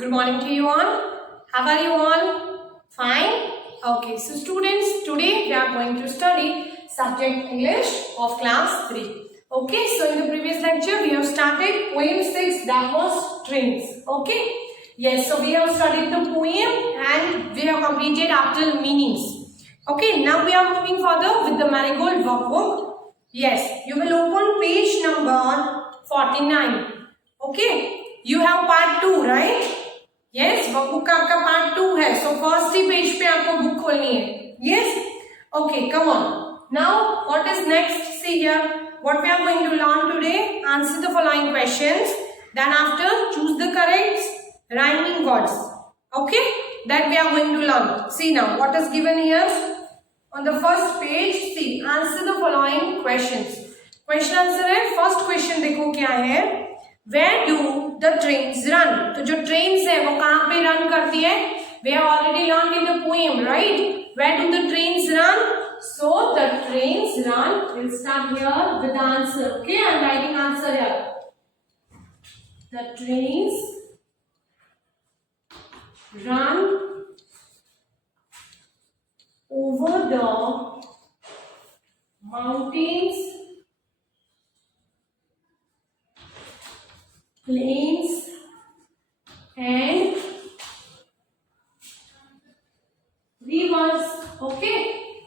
Good morning to you all. How are you all? Fine? Okay, so students, today we are going to study subject English of class 3. Okay, so in the previous lecture we have started poem 6, that was trains. Okay, yes, so we have studied the poem and we have completed after meanings. Okay, now we are moving further with the Marigold workbook. Yes, you will open page number 49. Okay, you have part 2, right? Yes, workbook का आपका part 2 है. So first ही page पे आपको book खोलनी है. Yes, okay, come on. Now, what is next? See here. What we are going to learn today? Answer the following questions. Then after, choose the correct rhyming words. Okay, that we are going to learn. See now, what is given here on the first page? See, answer the following questions. Question answer है. First question देखो क्या है. Where do the trains run? तो जो trains है वो कहाँ पे run करती है? We have already learned in the poem, right? Where do the trains run? So the trains run. We'll start here with the answer. Okay, I'm writing answer here. The trains run over the mountains, plains and rivers. Okay,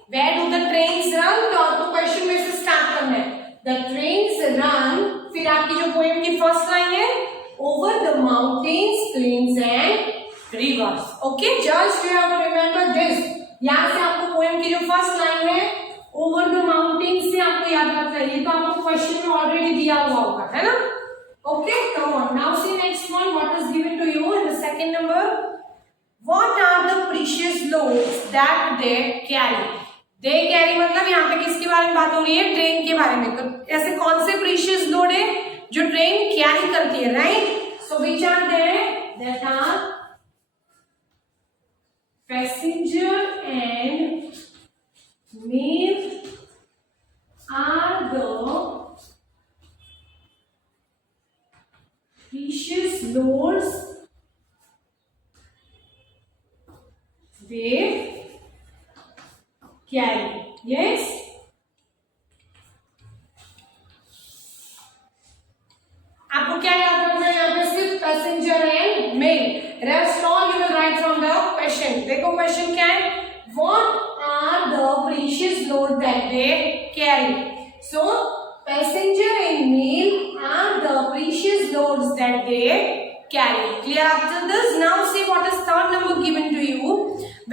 where do the trains run? तो आपको question में से start करना है. The trains run. फिर आपकी जो poem की फर्स्ट लाइन है, over the mountains, plains and rivers. Okay, just you have to remember this. यहाँ से आपको पोएम की जो फर्स्ट लाइन है, over the mountains से आपको याद रखना है. ये तो आपको क्वेश्चन में ऑलरेडी दिया हुआ होगा, है ना? Okay, come on. Now see next one. What is given to you in the second number? What are the precious loads that they carry? They carry मतलब यहाँ पे किसके बारे में बात हो रही है? ट्रेन के बारे में. तो ऐसे कौन से precious load है जो ट्रेन कैरी करती है, right? So which are there? That are passenger and mail are the precious loads they carry. Yes. आपको क्या याद रखना है? यहाँ पे सिर्फ passenger and mail. Rest all you will write from the question. देखो क्वेश्चन क्या है? What are the precious loads that they carry? So passenger and mail are the precious loads that they carry. Clear after this? Now see what is third number given to you.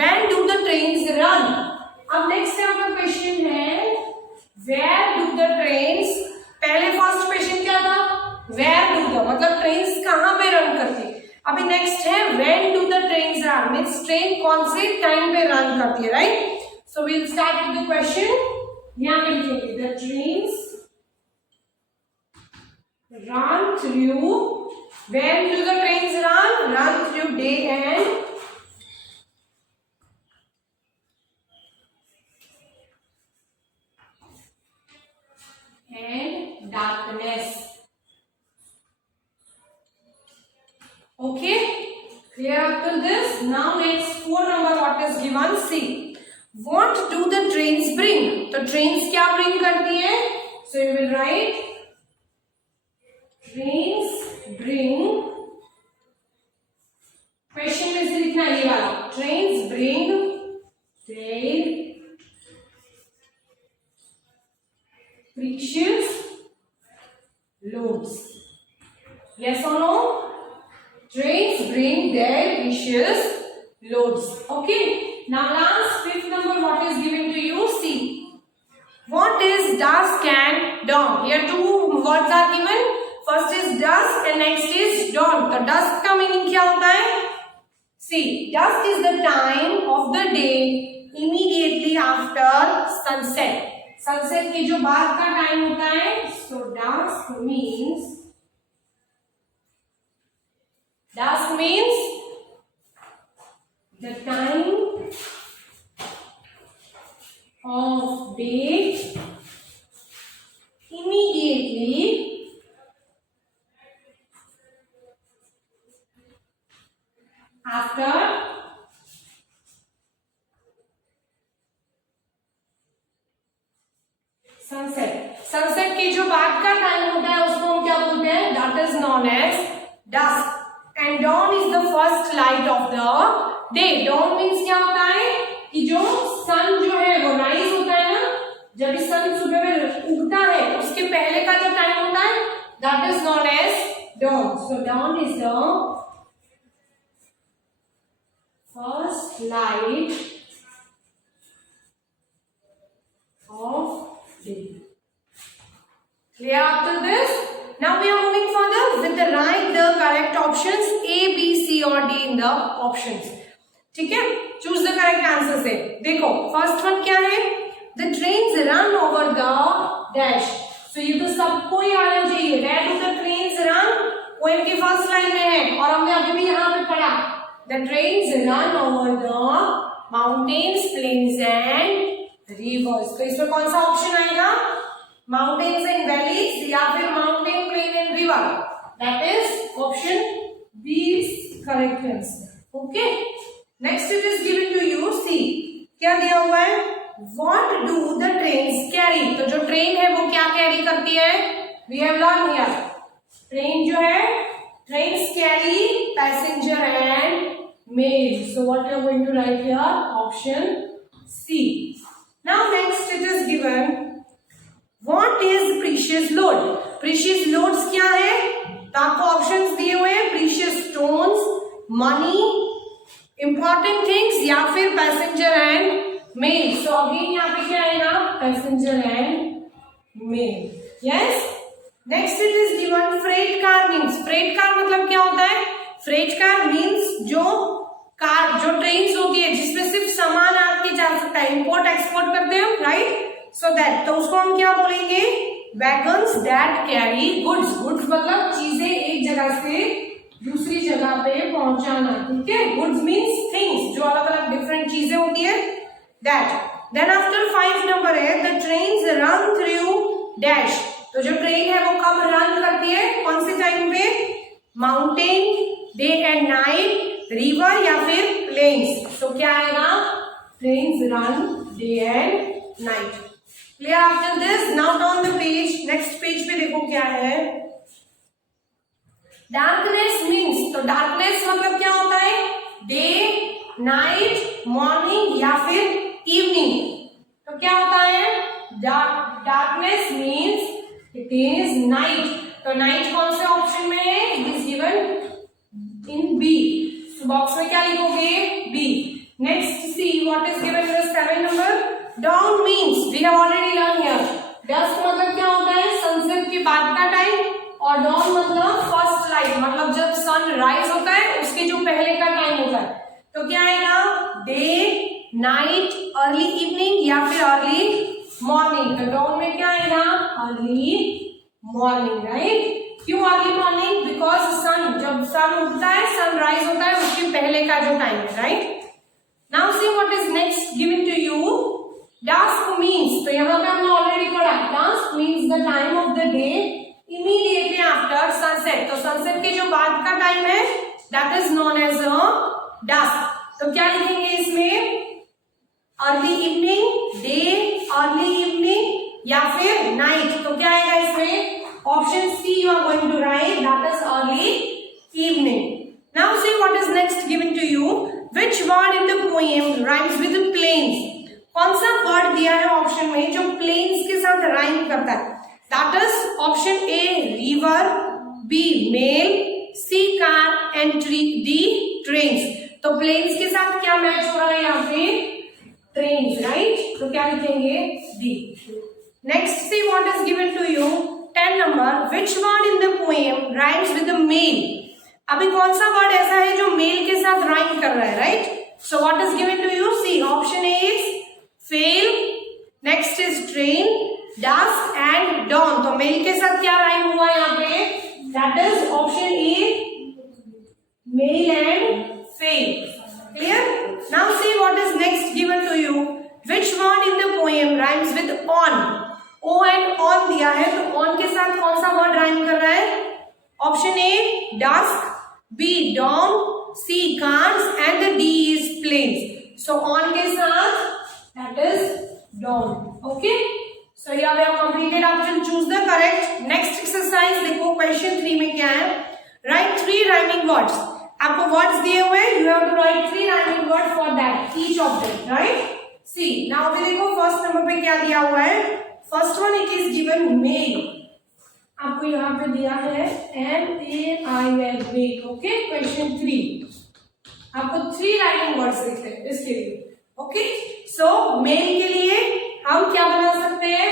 When do the trains run? अब next आपका question है where do the trains. पहले first question क्या था? Where do the मतलब trains कहाँ पे run करती है. अभी नेक्स्ट है when do the trains run, means train कौन से टाइम पे रन करती है, right? So we'll start with the question. यहाँ पे लिखेंगे the trains run through. When do the trains run? Run through day and darkness. Okay, clear after this? Now next 4 number what is given. See, what do the trains bring? तो trains क्या bring करती है? So you will write trains bring. Question में से लिखना ये वाला. Trains bring their precious loads. Yes or no? Trains bring their precious loads. Okay. Now last 5th number what is given to you. See, what is dusk and dawn? Here two words are given. First is dusk and next is dawn. तो dusk का meaning क्या होता है? See, dusk is the time of the day immediately after sunset. Sunset के जो बाद का time होता है. So dusk means the time of day immediately after sunset. Sunset के जो बाद का टाइम होता है उसको हम क्या बोलते हैं? That is known as dusk and dawn is the first light of the day. Dawn means क्या होता है कि जो सन जो है वो राइज होता है ना, जब सन सुबह में उगता है उसके पहले का जो टाइम होता है that is known as dawn. So dawn is the first light of day. Clear after this? Now we are moving further with the write the correct options A, B, C or D in the options. ठीक है, choose the correct answer से। देखो first one क्या है? The trains run over the dash. So ये तो सबको ही आना चाहिए। Where do the trains run? Poem की फर्स्ट लाइन में है और हमने अभी भी यहाँ पे पढ़ा। The trains run over the mountains, plains and reverse. तो इसमें कौन सा ऑप्शन आएगा? माउंटेन्स एंड वैलीज या फिर mountain, plain and river? That is option B is correct answer. Okay, next it is given to you. C क्या दिया हुआ है? What do the trains carry? तो जो ट्रेन है वो क्या कैरी करती है? We have learn here train जो है, trains carry passenger and mail. So what you are going to write here? Option C. Now next it is given what is precious load? Precious loads क्या है? तो आपको options दिए हुए हैं precious stones, money, important things या फिर passenger and mail. So again यहाँ पे क्या आएगा? Passenger and mail. Yes. Next it is given freight car means. Freight car मतलब क्या होता है? Freight car means जो कार, जो ट्रेन होती है जिसमें सिर्फ सामान आके जा सकता है, इंपोर्ट एक्सपोर्ट करते हैं राइट। सो दैट, तो उसको हम क्या बोलेंगे? Wagons that carry goods. Goods मतलब चीजें एक जगह से दूसरी जगह पे पहुंचाना, ठीक है। गुड्स मीन्स थिंग्स, जो अलग अलग डिफरेंट चीजें होती है, दैट। देन आफ्टर 5 नंबर है the trains run through dash. तो जो ट्रेन है वो कब रन करती है? कौन से टाइम पे? Mountain, day and night, river या फिर प्लेन्स। तो क्या आएगा? Trains run day and night. Clear after this? Now down the page, next page पे देखो क्या है। डार्कनेस मीन्स, तो डार्कनेस मतलब क्या होता है? डे, नाइट, मॉर्निंग या फिर इवनिंग। तो क्या होता है? Darkness means it is night. तो नाइट कौन से ऑप्शन में है? It is given in B. Box में क्या लिखोगे? B. Next C what is given in 7 number. Dawn means we have already learn here. Dusk मतलब क्या होता है? सनसेट के बाद का टाइम, और डाउन मतलब फर्स्ट लाइट, मतलब जब सन राइज होता है उसके जो पहले का टाइम होता है। तो क्या आएगा? डे, नाइट, अर्ली इवनिंग या फिर अर्ली मॉर्निंग। तो डाउन में क्या आएगा? Early morning, right. क्यों अर्ली मॉर्निंग? बिकॉज सन, जब सन उठता है, सन राइज होता है, उसके पहले का जो टाइम है, right. Now see what is next given to you. Dusk means, तो यहाँ पे हमने ऑलरेडी पढ़ा, dusk means the time of the day immediately after sunset. तो सनसेट के जो बाद का टाइम है that is known as dusk. तो क्या लिखेंगे इसमें? Early evening, day, early evening या फिर नाइट। तो क्या आएगा इसमें? Option C you are going to write, that is early evening. Now see what is next given to you. Which word in the poem rhymes with plains? कौन सा word दिया है ऑप्शन में जो plains के साथ राइम करता है? That is option A river, B mail, C car and D trains. तो plains के साथ क्या मैच हो रहा है यहाँ पे? Trains, right? तो क्या लिखेंगे? D. Next see what is given to you. 10 number which word in the poem rhymes with the mail? अभी कौन सा वर्ड ऐसा है जो मेल के साथ राइम कर रहा है, right? So what is given to you? See option A is fail, next is train, dusk and dawn. तो मेल के साथ क्या राइम हुआ यहाँ पे? That is option A mail and fail. Clear? Now see what is next given to you. which word in the poem rhymes with on? O and on दिया है, तो ऑन के साथ कौन सा वर्ड राइम कर रहा है? Option A dusk, B dawn, C cars and the D is planes. So on के साथ that is dawn. Okay. So here we have completed. आप जो choose the correct. Next exercise देखो question 3 में क्या है? Write 3 rhyming words. आपको words दिए हुए हैं. You have to write 3 rhyming words for that. Each of them, right? See now अभी देखो first number पे क्या दिया हुआ है? First one it is given male. आपको यहाँ पे दिया है MAIL make. Okay, question 3. आपको 3 rhyming words लिखते हैं इसके लिए. Okay, so male के लिए हम क्या बना सकते हैं?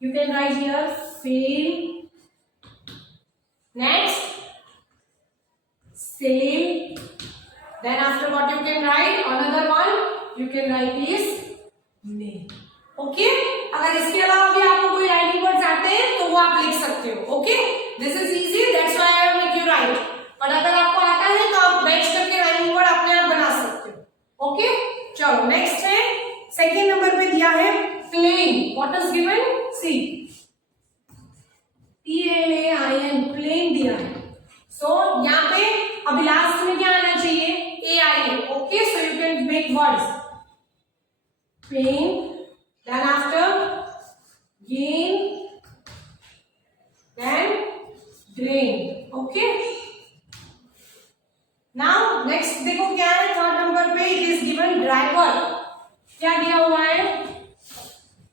You can write here fail. Next, sale. Then after what you can write another one. You can write is name. Okay? अगर इसके अलावा भी आपको कोई राइटिंग वर्ड्स आते हैं तो वो आप लिख सकते हो. Okay, this is easy, that's why I make you right. और अगर आपको आता है तो आप मैच करके राइटिंग वर्ड अपने आप बना सकते हो. ओके, चलो नेक्स्ट है सेकंड नंबर पे दिया है plane. What is given? See PLAIN plane दिया है. सो यहाँ पे अभी लास्ट में क्या आना चाहिए? AIN. Okay, so you can make words plane. Then after gain, then drain. Okay. Now next देखो क्या है थर्ड नंबर पे it is given driver. क्या दिया हुआ है?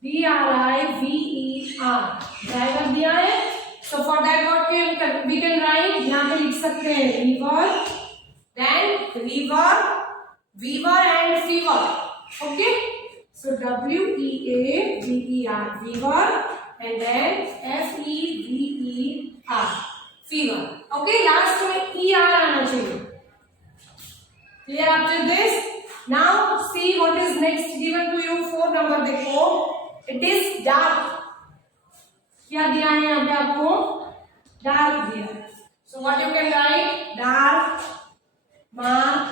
DRIVER. ड्राइवर दिया है. So for that what we can write यहाँ पे लिख सकते हैं river, then river, weaver and fever. Okay. So WEAVER, weaver, and then FEVER, fever. Okay, last में ER आना चाहिए. Clear after this? Now see what is next given to you. 4 number देखो. It is dark. क्या दिया है यहाँ पे आपको? Dark दिया. So what you can write? Dark, mark,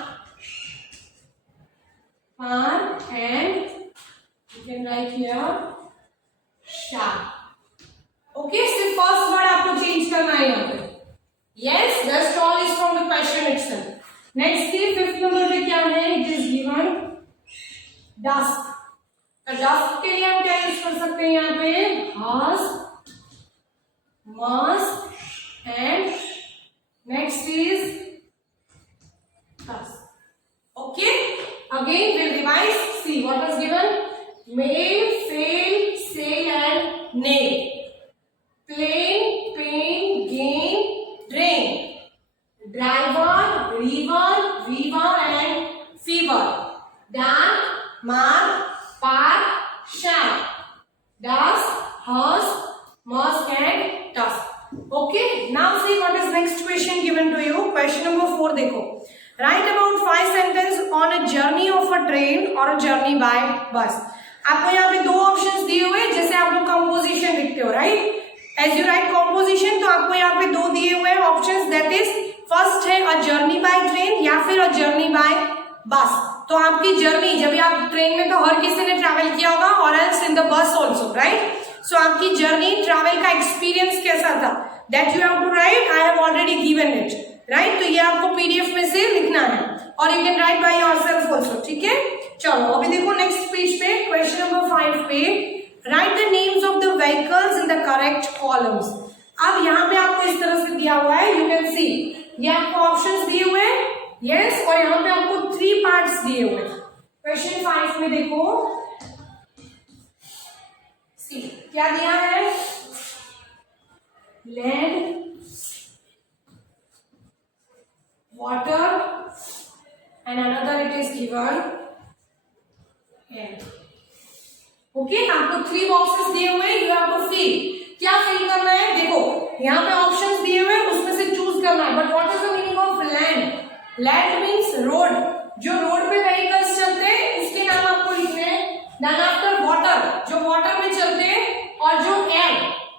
and you can write here sharp. Okay, सिर्फ फर्स्ट वर्ड आपको चेंज करना है यहाँ पे. Yes, rest all is from the question itself. Next की फिफ्थ नंबर पे क्या है? It is given dusk. तो dusk के लिए हम क्या यूज कर सकते हैं यहाँ पे? Husk, musk, and next is dusk. Okay, again we'll revise. See what was given. Male, fail, sail and nail. Plane, pain, gain, drain. Driver, river, weaver and fever. Dark, mark, park, sharp. Dusk, husk, musk and tusk. Okay, now see what is next question given to you. Question number 4 देखो. Write about 5 sentences on a journey of a train or a journey by bus. आपको यहाँ पे 2 options दिए हुए, जैसे आप लोग composition लिखते हो, right? As you write composition तो आपको यहाँ पे 2 दिए हुए ऑप्शंस. दैट इज फर्स्ट है अ जर्नी बाय ट्रेन या फिर अ जर्नी बाय बस. तो आपकी जर्नी, जब आप ट्रेन में तो हर किसी ने ट्रैवल किया होगा, और else in the bus also, right? So आपकी जर्नी ट्रैवल का एक्सपीरियंस कैसा था, that you have to write. I have already given it, right? तो ये आपको PDF में से लिखना है, और you can write by yourself also. ठीक है, चलो अभी देखो नेक्स्ट पेज पे क्वेश्चन नंबर 5 पे write the names of the vehicles in the correct columns. अब यहाँ पे आपको इस तरह से दिया हुआ है, यू कैन सी ये आपको ऑप्शंस दिए हुए हैं. यस, और यहाँ पे आपको 3 पार्ट्स दिए हुए हैं. क्वेश्चन 5 में देखो सी क्या दिया है. Land, water and another it is given air. Okay, आपको 3 बॉक्सेस दिए हुए हैं. You have to fill. क्या फिल करना है? देखो यहाँ पे ऑप्शंस दिए हुए हैं, उसमें से चूज करना है. But what is the meaning of land? Land means road. जो रोड पे व्हीकल्स चलते हैं उसके नाम आपको लिखने हैं. देन आफ्टर वाटर, जो वाटर में चलते हैं, और जो एयर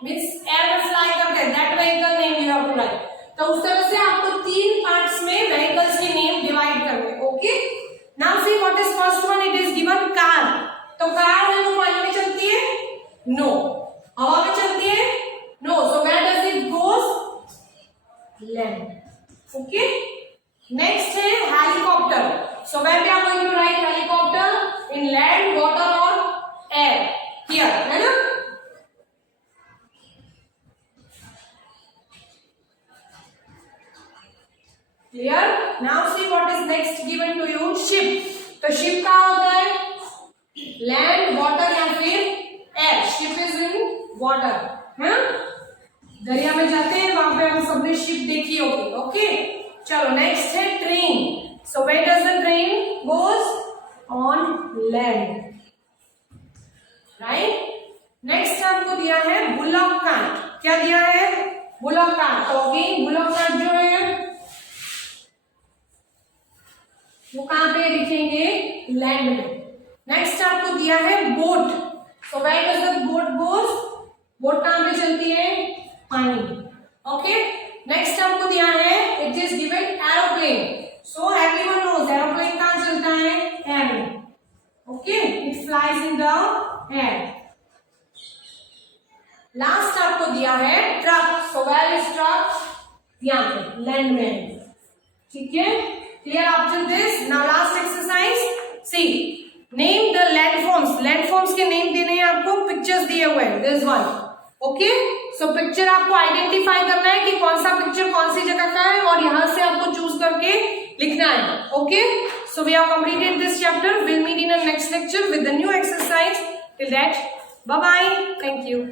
मीन्स एयर में फ्लाई करते हैं, that vehicle name you have to write. तो उस तरह से आपको 3 पार्ट्स में व्हीकल्स के नेम डिवाइड करने. Okay, now see what is first one. It is given car. तो कार है वो पानी में चलती है? नो. हवा में चलती है? No. So where does it goes? Land. Okay, next है helicopter. So where we are going to write helicopter in land, water और एयर. हियर, है ना? Clear? Now see what is next given to you. Ship. तो ship क्या होता है? Land, water या फिर air. Ship is in water. है? दरिया में जाते हैं, वहां पे हम सबने शिप देखी होगी. ओके, चलो नेक्स्ट है train. So where does the train goes? On land. Right. Next आपको दिया है बुलॉक कार्ट. क्या दिया है? Bullock cart. तो अगेन बुलॉक कार्ट जो है वो कहां पे दिखेंगे? लैंड में. नेक्स्ट आपको दिया है boat. So where does the boat goes? Boat कहां पे चलती है? पानी. ओके. नेक्स्ट आपको दिया है, it is given aeroplane. So everyone knows aeroplane कहां चलता है? एयर में. Okay, it flies in the air. Last आपको दिया है truck. So where is truck? यहां पे लैंड में. ठीक है, clear after this. Now last exercise. See, name the landforms. Landforms के नेम देने हैं आपको. पिक्चर्स दिए हुए हैं. This one. Okay. So picture आपको आइडेंटिफाई करना है कि कौन सा पिक्चर कौन सी जगह का है और यहां से आपको चूज करके लिखना है. Okay. So we have completed this chapter. We'll meet in the next lecture with the new exercise. Till that, bye bye. Thank you.